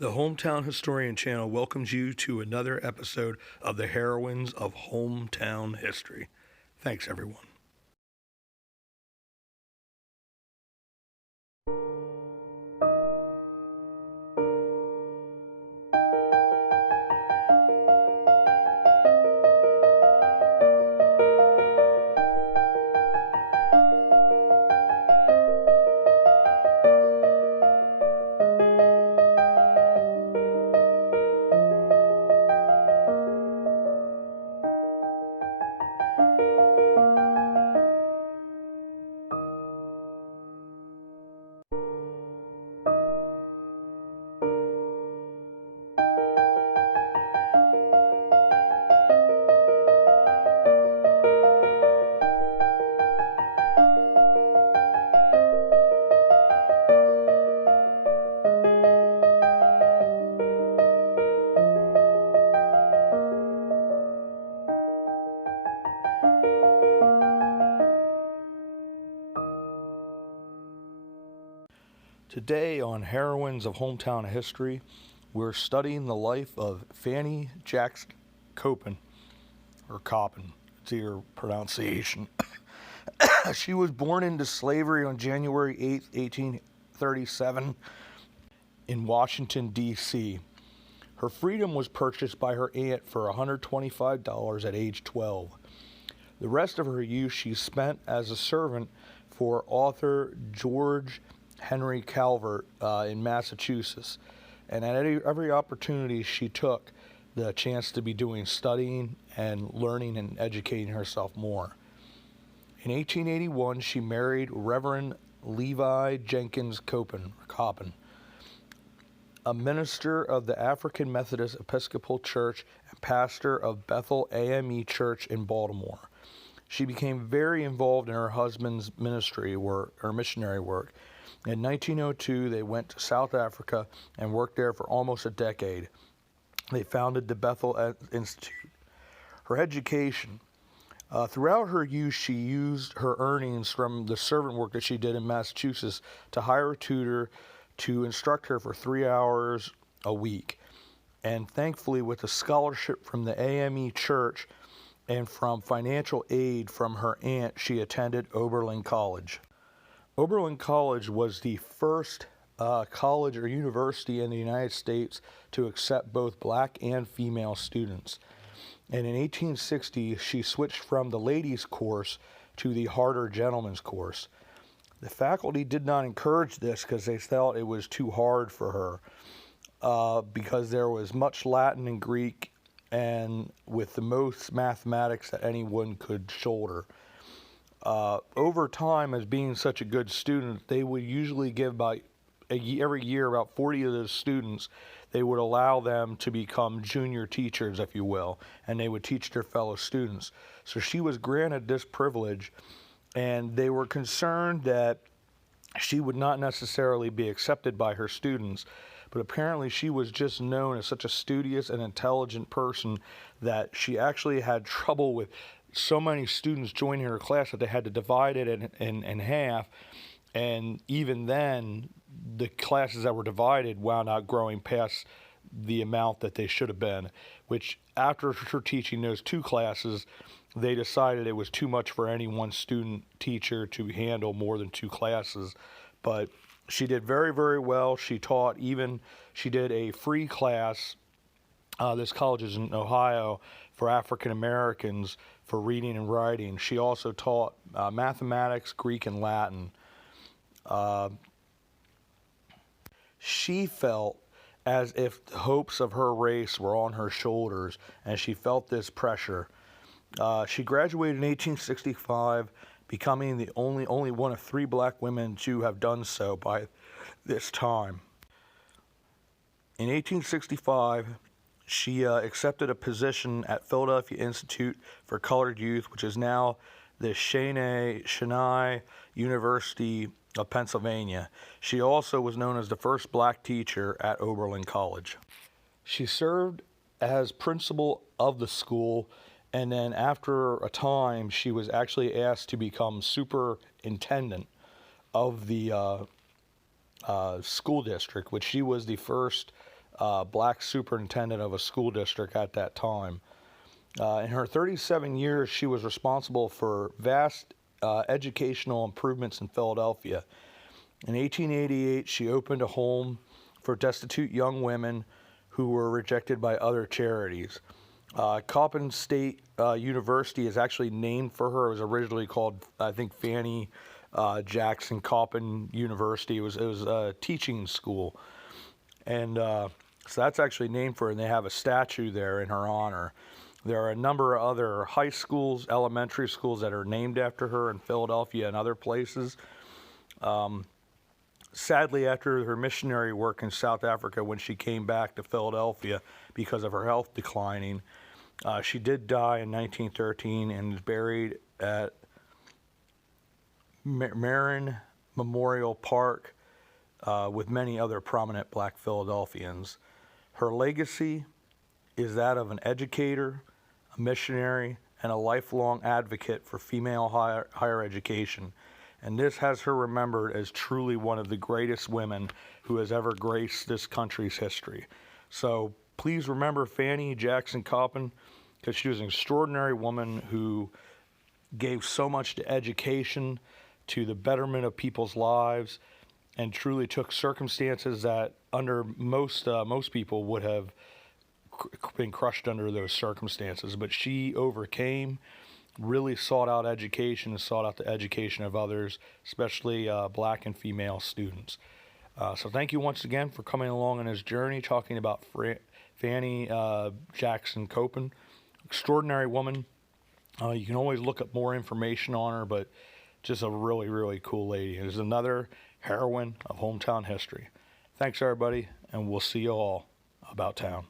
The Hometown Historian channel welcomes you to another episode of the Heroines of Hometown History. Thanks, everyone. Today on Heroines of Hometown History, we're studying the life of Fanny Jackson Coppin, or Coppin, it's your pronunciation. She was born into slavery on January 8, 1837 in Washington, D.C. Her freedom was purchased by her aunt for $125 at age 12. The rest of her youth she spent as a servant for author George Henry Calvert in Massachusetts, and at every opportunity she took the chance to be doing studying and learning and educating herself more. In 1881, she married Reverend Levi Jenkins Coppin, a minister of the African Methodist Episcopal Church and pastor of Bethel AME Church in Baltimore. She became very involved in her husband's ministry work, or missionary work. In 1902, they went to South Africa and worked there for almost a decade. They founded the Bethel Institute. Her education. Throughout her youth, she used her earnings from the servant work that she did in Massachusetts to hire a tutor to instruct her for 3 hours a week. And thankfully, with a scholarship from the AME Church and from financial aid from her aunt, she attended Oberlin College. Oberlin College was the first college or university in the United States to accept both black and female students. And in 1860, she switched from the ladies' course to the harder gentlemen's course. The faculty did not encourage this because they felt it was too hard for her because there was much Latin and Greek and with the most mathematics that anyone could shoulder. Over time, as being such a good student, they would usually give every year about 40 of those students, they would allow them to become junior teachers, if you will, and they would teach their fellow students. So she was granted this privilege, and they were concerned that she would not necessarily be accepted by her students, but apparently she was just known as such a studious and intelligent person that she actually had trouble with so many students joining her class that they had to divide it in half, and even then the classes that were divided wound up growing past the amount that they should have been, which after her teaching those two classes, they decided it was too much for any one student teacher to handle more than two classes. But she did very, very well. She did a free class, this college is in Ohio, for African Americans for reading and writing. She also taught mathematics, Greek, and Latin. She felt as if the hopes of her race were on her shoulders, and she felt this pressure. She graduated in 1865, becoming the only one of 3 black women to have done so by this time. In 1865, she accepted a position at Philadelphia Institute for Colored Youth, which is now the Chennai University of Pennsylvania. She also was known as the first black teacher at Oberlin College. She served as principal of the school, and then after a time, she was actually asked to become superintendent of the school district, which she was the first black superintendent of a school district at that time. In her 37 years, she was responsible for vast educational improvements in Philadelphia. In 1888, she opened a home for destitute young women who were rejected by other charities. Coppin State University is actually named for her. It was originally called, I think, Fanny Jackson Coppin University. It was a teaching school. And so that's actually named for her, and they have a statue there in her honor. There are a number of other high schools, elementary schools that are named after her in Philadelphia and other places. Sadly, after her missionary work in South Africa, when she came back to Philadelphia because of her health declining, she did die in 1913 and is buried at Marin Memorial Park with many other prominent black Philadelphians. Her legacy is that of an educator, a missionary, and a lifelong advocate for female higher education. And this has her remembered as truly one of the greatest women who has ever graced this country's history. So please remember Fanny Jackson Coppin, because she was an extraordinary woman who gave so much to education, to the betterment of people's lives, and truly took circumstances that under most people would have been crushed under those circumstances. But she overcame, really sought out education and sought out the education of others, especially black and female students. So thank you once again for coming along on this journey, talking about Fanny Jackson Coppin. Extraordinary woman. You can always look up more information on her, but just a really, really cool lady. There's another heroine of hometown history. Thanks, everybody, and we'll see you all about town.